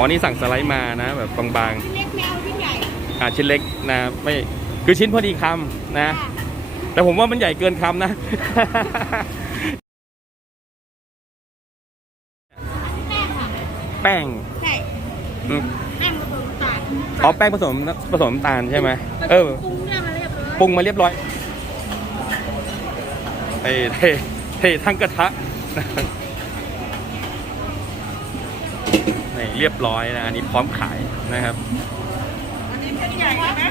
อ๋อนี่สั่งสไลด์มานะ แบบบางเล็กแมวที่ใหญ่ๆอ่าชิ้นเล็กนะไม่คือชิ้นพอดีคำนะ ค่ะแต่ผมว่ามันใหญ่เกินคำนะแป้งค่ะแป้งใช่อืมแป้งผสมน้ำตาลอ๋อแป้งผสมผสมน้ำตาลใช่ไหมเออ ปรุงเรียบร้อยปรุงมาเรียบร้อยเอ้เทเททั้งกระทะ นี่เรียบร้อยนะ อันนี้พร้อมขายนะครับ อันนี้เป็นใหญ่นะ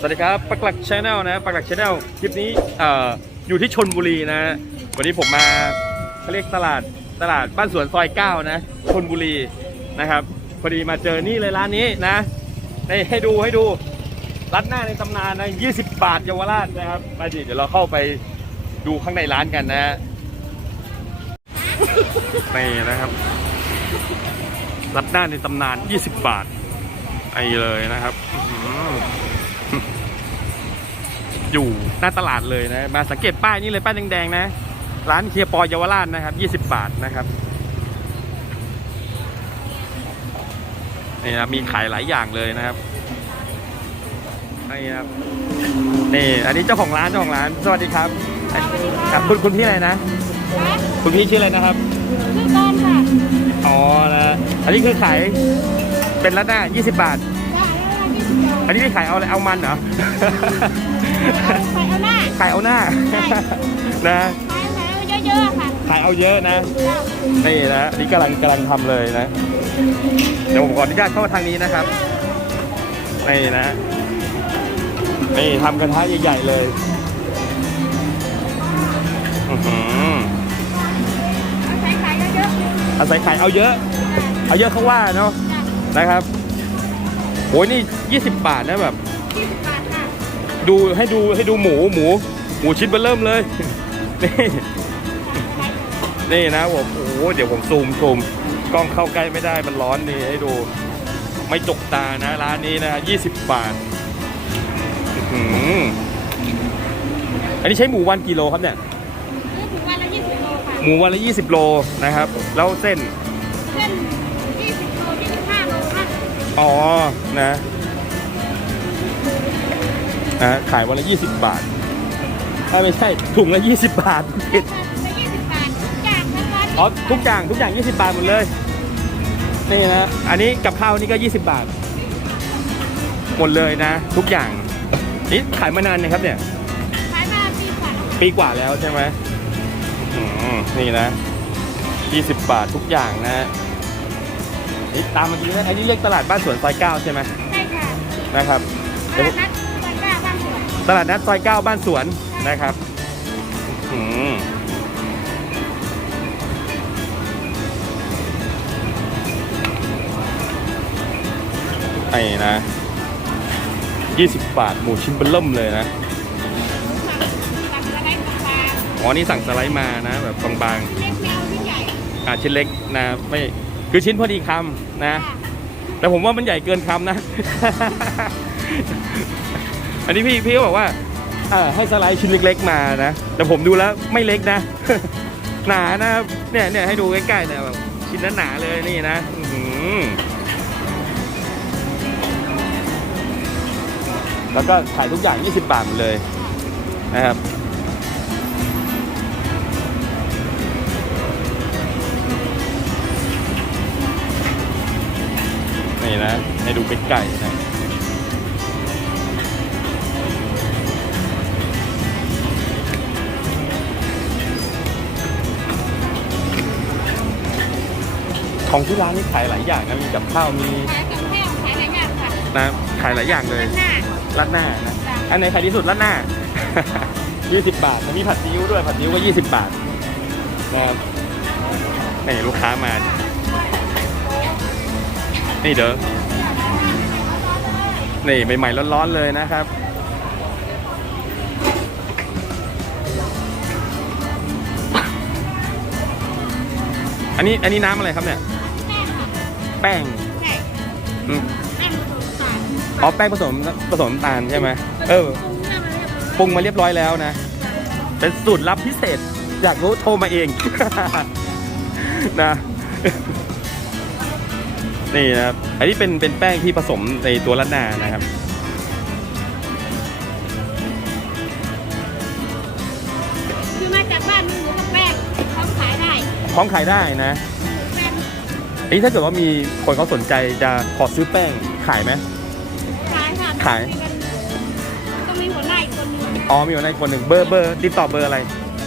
สวัสดีครับปักหลักชาแนลนะปักหลักชาแนลคลิปนี้เอ่ออยู่ที่ชนบุรีนะ วันนี้ผมมาเขาเรียกตลาดตลาดบ้านสวนซอยเก้านะชนบุรีนะครับพอดีมาเจอนี่เลยร้านนี้นะให้ให้ดูให้ดู ร้านหน้าในตำนานนะ 20 บาทเยาวราชนะครับไปดิเดี๋ยวเราเข้าไปดูข้างในร้านกันนะนี่นะครับรัดหน้าในตำนาน 20 บาท ไอเลยนะครับ อยู่หน้าตลาดเลยนะ มาสังเกตป้ายนี่เลยป้ายแดงๆนะ ร้านเคียปอเยาวราชนะครับ 20 บาทนะครับนี่นะมีขายหลายอย่างเลยนะครับ นี่ครับนี่อันนี้เจ้าของร้านเจ้าของร้าน สวัสดีครับครับคุณคุณพี่อะไรนะร้านคุณพี่ชื่ออะไรนะครับชื่อต้นค่ะอ๋อนะอันนี้คือขายเป็นรัดหน้า20 บาทได้แล้วยี่สิบบาทอันนี้พี่ขายเอาอะไรเอามันเหรอเอาไปเอาหน้าขายเอาหน้าใช่นะขายแล้วเยอะๆค่ะขายเอาเยอะนะนี่นะนี่กำลังกำลังทำเลยนะ เดี๋ยวผมขออนุญาตเข้ามาทางนี้นะครับนี่นะ นี่ทำกระทะใหญ่ๆเลยอื้อหือเอาใส่ขายเยอะๆอาศัยขายเอาเยอะ เอาเยอะเขาว่าเนาะจ้ะนะครับโหนี่ 20 บาทนะแบบยี่สิบบาทค่ะดูให้ดูให้ดูหมูหมู หมูชิ้นเบอร์เริ่มเลย นี่นี่นะผมโอ้โหเดี๋ยวผมซูมซูมกล้องเข้าใกล้ไม่ได้มันร้อนนี่ให้ดู ไม่จกตานะ ร้านนี้นะ 20 บาท อื้อหืออันนี้ใช้หมูวันกี่โลครับเนี่ย ซื้อถุงวันละยี่สิบโลค่ะหมูวันละ 20 โลนะครับ แล้วเส้น เส้นยี่สิบโลยี่สิบห้าโลค่ะอ๋อ นะนะขายวันละ 20 บาทถ้าไม่ใช่ ถุงละ 20 บาทผิดละยี่สิบบาททุกอย่างทั้งร้านอ๋อ ทุกอย่างทุกอย่าง 20 บาทหมดเลย นี่นะ อันนี้กับข้าวนี่ก็ 20 บาท หมดเลยนะ ทุกอย่าง นี่ขายมานานนะครับเนี่ย ขายมาปีกว่าปีกว่าแล้วใช่ไหมอืมนี่นะ 20 บาททุกอย่างนะนี่ตามเมื่อกี้นะอันนี้เรียกตลาดบ้านสวนซอยเก้าใช่ไหมใช่ค่ะนะครับตลาดนัดวันกล้าบ้านสวนตลาดนัดซอยเก้าบ้านสวนนะครับอืมไอ้นะ 20 บาท หมูชิ้นเบลเริ่มเลยนะสั่งอะไรต่างอ๋อนี่สั่งสไลด์มานะ แบบบางๆเล็กแมวที่ใหญ่ๆอ่าชิ้นเล็กนะไม่คือชิ้นพอดีคำนะค่ะแต่ผมว่ามันใหญ่เกินคำนะ อันนี้พี่พี่ก็บอกว่าเออให้สไลด์ชิ้นเล็ก ๆ มานะ แต่ผมดูแล้วไม่เล็กนะ หนานะครับเนี่ยเนี่ยให้ดูใกล้ๆเนี่ยแบบชิ้นนั้นหนาเลยนี่นะ อื้ แล้วก็ขายทุกอย่าง 20 บาทหมดเลยนะครับนี่นะ ให้ดูเป็นไก่นะของที่ร้านนี่ขายหลายอย่างนะมีกับข้าวมีขายกับแห้วขายหลายอย่างค่ะนะขายหลายอย่างเลยหน้า รัดหน้านะจ้ะอันไหนขายดีสุดรัดหน้า 20 บาทแล้วมีผัดซีอิ๊วด้วยผัดซีอิ๊วก็ 20 บาทนะครับนี่ลูกค้ามา นี่เด้อนี่ใหม่ๆร้อนๆเลยนะครับอันนี้อันนี้น้ำอะไรครับเนี่ย แป้งค่ะแป้ง อ๋อแป้งผสมผสมน้ำตาลใช่ไหมเออปรุงน้ำมาเรียบร้อยปรุงมาเรียบร้อยแล้วนะ เป็นสูตรลับพิเศษ อยากรู้โทรมาเอง นะ นี่นะครับ อันนี้เป็นเป็นแป้งที่ผสมในตัวละนานะครับคือมาจากบ้านมีหมูกับแป้งพร้อมขายได้พร้อมขายได้นะแป้งอันนี้ถ้าเกิดว่ามีคนเขาสนใจจะขอซื้อแป้งขายไหม ขายค่ะขายต้องมีหัวหน้าอีกคนนึงอ๋อมีอยู่ในคนหนึ่งเบอร์เบอร์ติดต่อเบอร์อะไร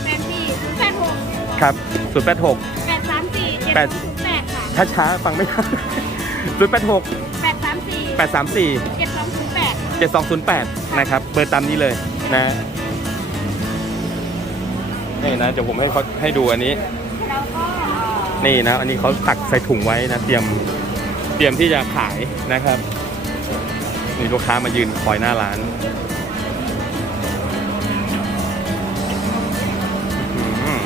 แฟนที่แปดหกครับศูนย์แปดหกแปดสามสี่เจ็ดแปดศูนย์แปดค่ะถ้าช้าฟังไม่ทันศูนย์แปดหกแปดสามสี่แปดสามสี่เจ็ดสองศูนย์แปดเจ็ดสองศูนย์แปดนะครับเบอร์ตามนี้เลยนะนี่นะเดี๋ยวผมให้เขาให้ดูอันนี้แล้วก็นี่นะ อันนี้เขาตักใส่ถุงไว้นะ เตรียมเตรียมที่จะขายนะครับ มีลูกค้ามายืนคอยหน้าร้านอื้อหือ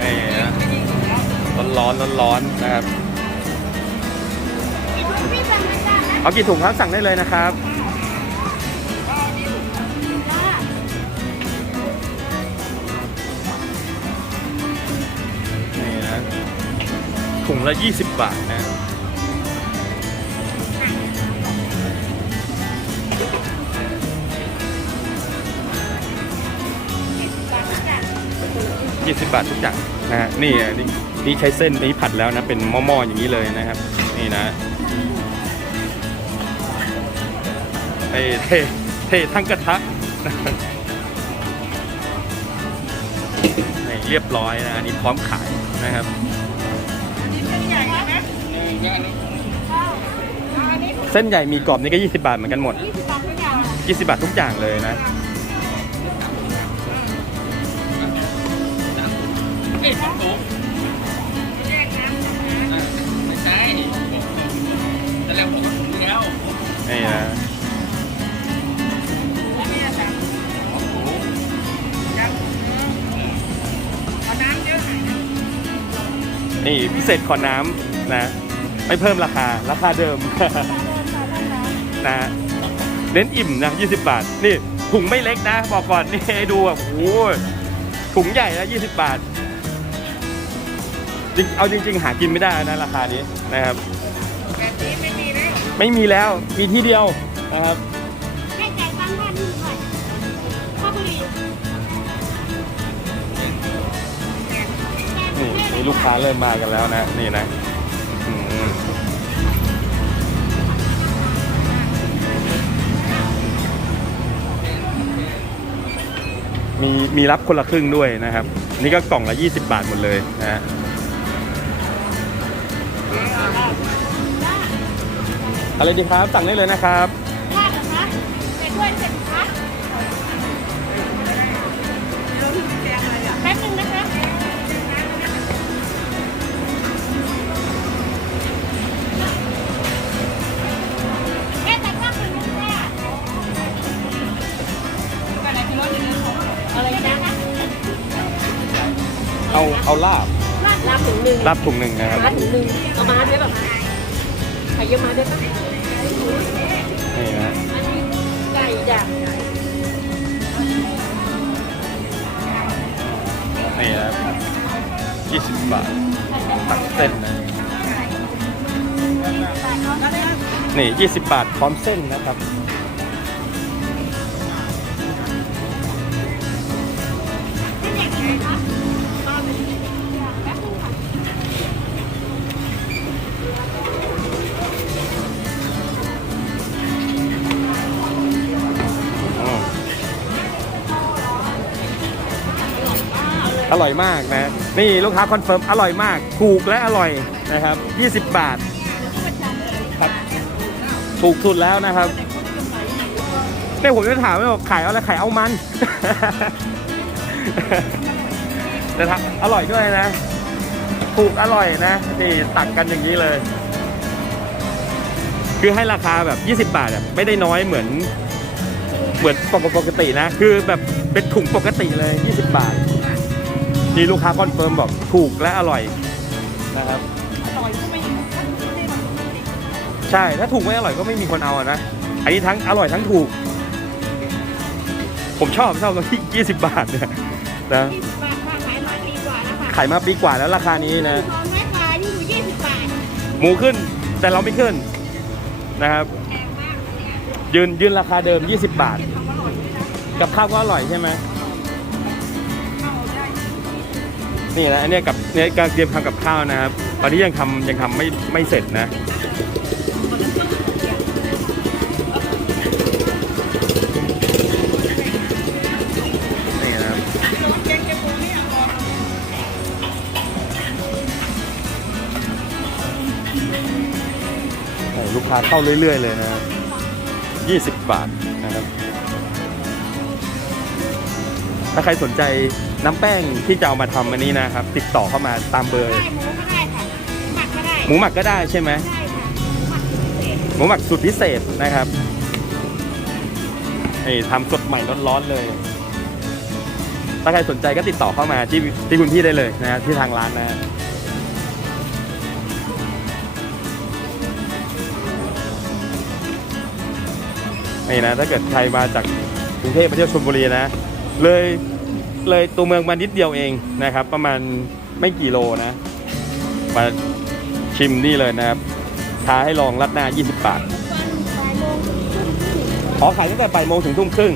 นี่นะร้อนร้อนร้อนนๆนะครับเอากี่ถุงครับสั่งได้เลยนะครับนี่นะถุงละ 20 บาทนะ 20 บาททุกอย่างนะฮะนี่นี่นี่ใช้เส้นนี้ผัดแล้วนะเป็นหม้อๆอย่างนี้เลยนะครับ นี่นะเทเทเททั้งกระทะนี่เรียบร้อยนะอันนี้พร้อมขายนะครับเส้นใหญ่มีกรอบนี่ก็ 20 บาทเหมือนกันหมดยี่สิบบาททุกอย่าง20บาท ทุกอย่างเลยนะไม่ใช่แต่แล้วผมก็ถึงแล้วนี่นะนี่พิเศษขอน้ำนะ ไม่เพิ่มราคา ราคาเดิมนะเน้นอิ่มนะ 20 บาท นี่ถุงไม่เล็กนะ บอกก่อนนี่ให้ดูแบบโอ้โหถุงใหญ่นะ 20 บาท จริงเอาจริง ๆ หากินไม่ได้นะราคานี้นะครับแบบนี้ไม่มีแล้วไม่มีแล้วมีที่เดียวนะครับแค่จ่ายตังค์ค่านี่หน่อยข้าวบุหรี่นี่นี่ลูกค้าเริ่มมากันแล้วนะ นี่นะอืมมีมีรับคนละครึ่งด้วยนะครับ นี่ก็กล่องละ 20 บาทหมดเลยนะฮะ อะไรดีครับ สั่งได้เลยนะครับ ลาดเหรอคะใส่ถ้วยเสร็จคะแป๊บนึงนะคะแค่แต่ข้าวเป็นลูกค่ะอะไรนะคะเอาเอาลาบลาดลาบถุงหนึ่งลาบถุงหนึ่งนะครับม้าถุงหนึ่งเอาม้าด้วยป่ะคะไข่เยอะม้าด้วยป่ะ นี่นะไก่ด่างนี่นะครับ 20 บาท ตักเส้นนะ นี่ 20 บาทพร้อมเส้นนะครับ อร่อยมากนะ นี่ลูกค้าคอนเฟิร์มอร่อยมาก ถูกและอร่อยนะครับ 20 บาทครับถูกสุดแล้วนะครับเนี่ผมจะถามว่าขายเอาอะไรขายเอามัน แต่ถ้าอร่อยด้วยนะ ถูกอร่อยนะนี่ตักกันอย่างนี้เลย คือให้ราคาแบบ 20 บาทอะไม่ได้น้อยเหมือน เหมือนปกตินะ คือแบบเป็นถุงปกติเลย 20 บาท นี่ลูกค้าคอนเฟิร์มบอกถูกและอร่อยนะครับใช่ ถ้าถูกไม่อร่อยก็ไม่มีคนเอาอะนะ อันนี้ทั้งอร่อยทั้งถูก ผมชอบชอบตรงที่20 บาทเนี่ยนะยี่สิบบาทค่ะขายมาปีกว่าแล้วค่ะขายมาปีกว่าแล้วราคานี้นะ ตอนแม่ขายอยู่ยี่สิบบาทหมูขึ้นแต่เราไม่ขึ้นนะครับ แพงมากเลยเนี่ยยืนยืนราคาเดิม 20 บาททำอร่อยด้วยนะ กับข้าวก็อร่อยใช่ไหมเนี่นะอันนี้กับเนี่ยการเตรียมทำกับข้าวนะครับ ตอนนี้ยังทำยังทำไม่ไม่เสร็จนะนี่นะครับลูกค้าเข้าเรื่อย ๆ เลยนะ20บาทนะครับ ถ้าใครสนใจ น้ำแป้งที่จะเอามาทำอันนี้นะครับ ติดต่อเข้ามาตามเบอร์ ได้หมูก็ได้ค่ะหมักก็ได้หมูหมักก็ได้ใช่ไหมได้ค่ะหมักพิเศษหมูหมักสูตรพิเศษนะครับนี่ทำสดใหม่ร้อนๆเลย ถ้าใครสนใจก็ติดต่อเข้ามาที่ที่คุณพี่ได้เลยนะที่ทางร้านนะนี่นะถ้าเกิดใครมาจากกรุงเทพมาเที่ยวชลบุรีนะ เลย เลยตัวเมืองมานิดเดียวเองนะครับ ประมาณไม่กี่โลนะ มาชิมนี่เลยนะครับท้าให้ลองรัดหน้า 20 บาททุกวันบ่ายโมงถึงทุ่มครึ่งขอขายตั้งแต่บ่ายโมงถึงทุ่มครึ่ง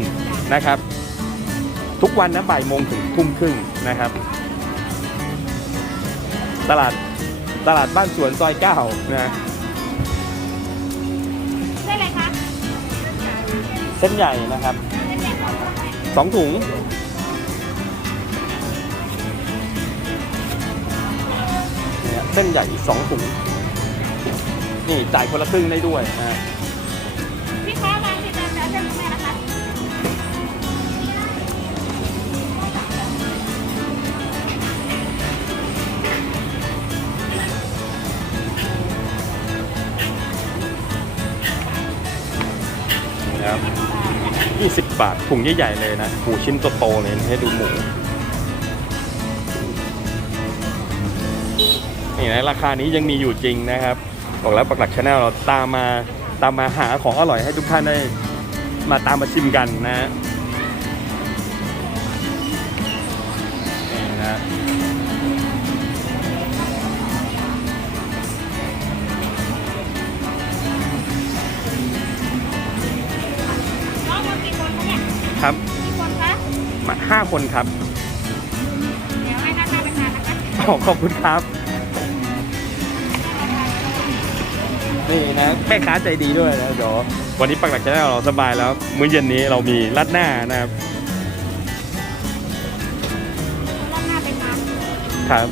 นะครับ ทุกวันนะบ่ายโมงถึงทุ่มครึ่งนะครับ ตลาดตลาดบ้านสวนซอยเก้านะได้เลยคะเส้นใหญ่นะครับได้แจกของคนไหมสองถุง เนี่ยเส้นใหญ่สองถุงนี่จ่ายคนละครึ่งได้ด้วยนะพี่ค้าวางติดตามแล้วจะรู้ไหมนะคะนะครับ20 บาทถุงใหญ่ๆเลยนะหูชิ้นโตๆเลยให้ดูหมู นี่นะราคานี้ยังมีอยู่จริงนะครับบอกแล้วปักหลักชาแนลเราตามมาตามมาหาของอร่อยให้ทุกท่านได้มาตามมาชิมกันนะฮะนี่นะน้องมากี่คนคะเนี่ยครับกี่คนคะมาห้าคนครับ เดี๋ยวให้หน้าตาไปทานนะคะขอขอบคุณครับ นี่นะแม่ค้าใจดีด้วยนะเดี๋ยววันนี้ปักหลักชาแนลเราสบายแล้ว มื้อเย็นนี้เรามีรัดหน้านะครับรอบหน้าไปทานครับ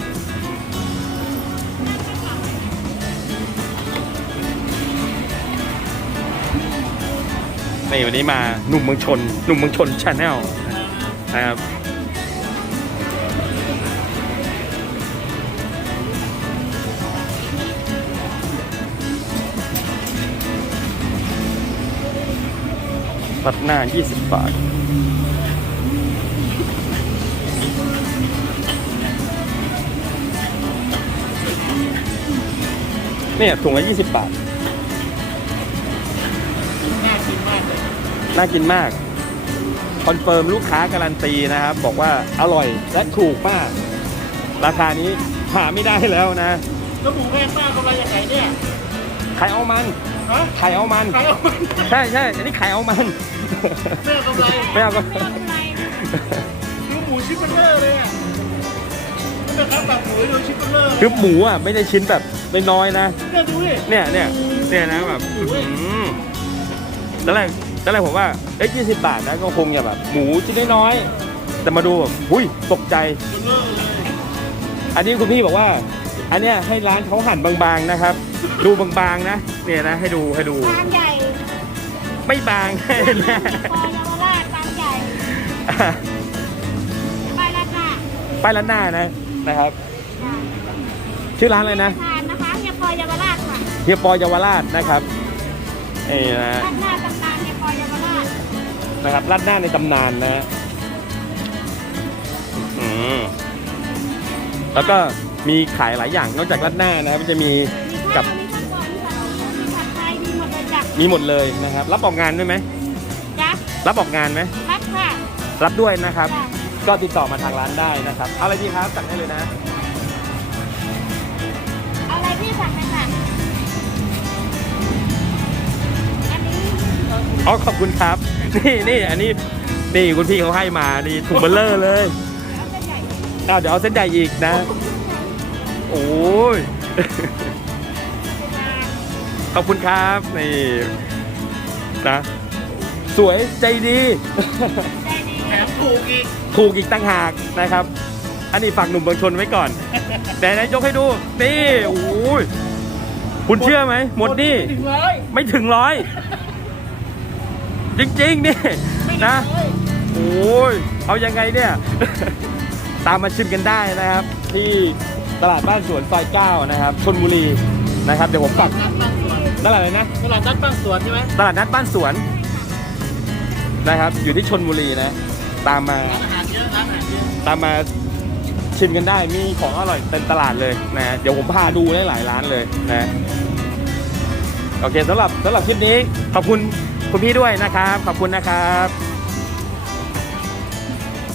นี่วันนี้มาหนุ่มเมืองชนหนุ่มเมืองชนชาแนลนะครับ รัดหน้า 20 บาท เนี่ยถุงละ 20 บาท น่ากินมากเลยน่ากินมาก คอนเฟิร์มลูกค้าการันตีนะครับ บอกว่าอร่อยและถูกมาก ราคานี้หาไม่ได้แล้วนะ แล้วหมูแพงป้ากำไรจากไหนเนี่ยไข่เอามันฮะ ไข่เอามันขายเอาไปใช่ใช่อันนี้ไข่เอามันเสื้อกำไรไม่เอาก็ไม่เอากำไรดูหมูชิปเปอร์เลอร์เลยอะนี่เป็นข้าวตับหมูดูชิปเปอร์เลอร์คือหมูอะไม่ได้ชิ้นแบบน้อยๆนะ เนี่ยดูดิเนี่ยเนี่ยเนี่ยนะแบบอื้อหือตอนแรกตอนแรกผมว่าเอ้ยยี่สิบบาทนะก็คงจะแบบ หมูชิ้นน้อยๆแต่มาดูแบบหุ้ยตกใจ เบลเลอร์เลยอันนี้คุณพี่บอกว่า อันเนี้ยให้ร้านเขาหั่นบางๆนะครับ ดูบางๆนะ เนี่ยนะ ให้ดูให้ดู บางใหญ่ไม่บางปอเยาวราชบางใหญ่ไปแล้วค่ะป้ายร้านหน้านะนะครับ ชื่อร้านอะไรนะทานนะคะเฮียปอเยาวราชค่ะเฮียปอเยาวราชนะครับนี่นะ ด้านหน้าตำนานเฮียปอเยาวราชนะครับร้านหน้าในตำนานนะอืมแล้วก็มีขายหลายอย่างนอกจากร้านหน้านะครับมันจะมีมี กัข้าบวมีข้าวกล่องมีข้าวมีผัดไทยมีหมดเลยจ้ะมีหมดเลยนะครับ รับออกงานด้วยไหมจ้ะรับออกงานไหมรับค่ะรับด้วยนะครับ จ้ะก็ติดต่อมาทางร้านได้นะครับเอาอะไรดีครับสั่งได้เลยนะ เอาอะไรพี่สั่งเลยค่ะอันนี้อ๋อขอบคุณครับ นี่นี่อันนี้นี่คุณพี่เขาให้มานี่ถุงเบลเลอร์เลยเอาเส้นใหญ่อ้าวเดี๋ยวเอาเส้นใหญ่อีกนะ โอ้ย ขอบคุณครับนี่นะสวยใจดีใจดี แถมถูกอีกถูกอีกตั้งหากนะครับ อันนี้ฝากหนุ่มเมืองชนไว้ก่อน แต่ไหนยกให้ดู นี่โอ้ยคุณเชื่อไหม หมดนี่ถึงร้อยไม่ถึงร้อย จริงๆ นี่นะโอ้ย เอายังไงเนี่ย ตามมาชิมกันได้นะครับ ที่ตลาดบ้านสวนซอยเก้านะครับชนบุรีนะครับ เดี๋ยวผมปักนัดตั้งสวน ตลาดอะไรนะ ตลาดนัดตั้งสวนใช่ไหมตลาดนัดบ้านสวนนะครับ อยู่ที่ชนบุรีนะ ตามมาร้านอาหารเยอะร้านอาหารเยอะตามมาชิมกันได้มีของอร่อยเต็มตลาดเลยนะเดี๋ยวผมพาดูได้หลายร้านเลยนะโอเคสำหรับสำหรับคลิปนี้ขอบคุณคุณพี่ด้วยนะครับ ขอบคุณนะครับ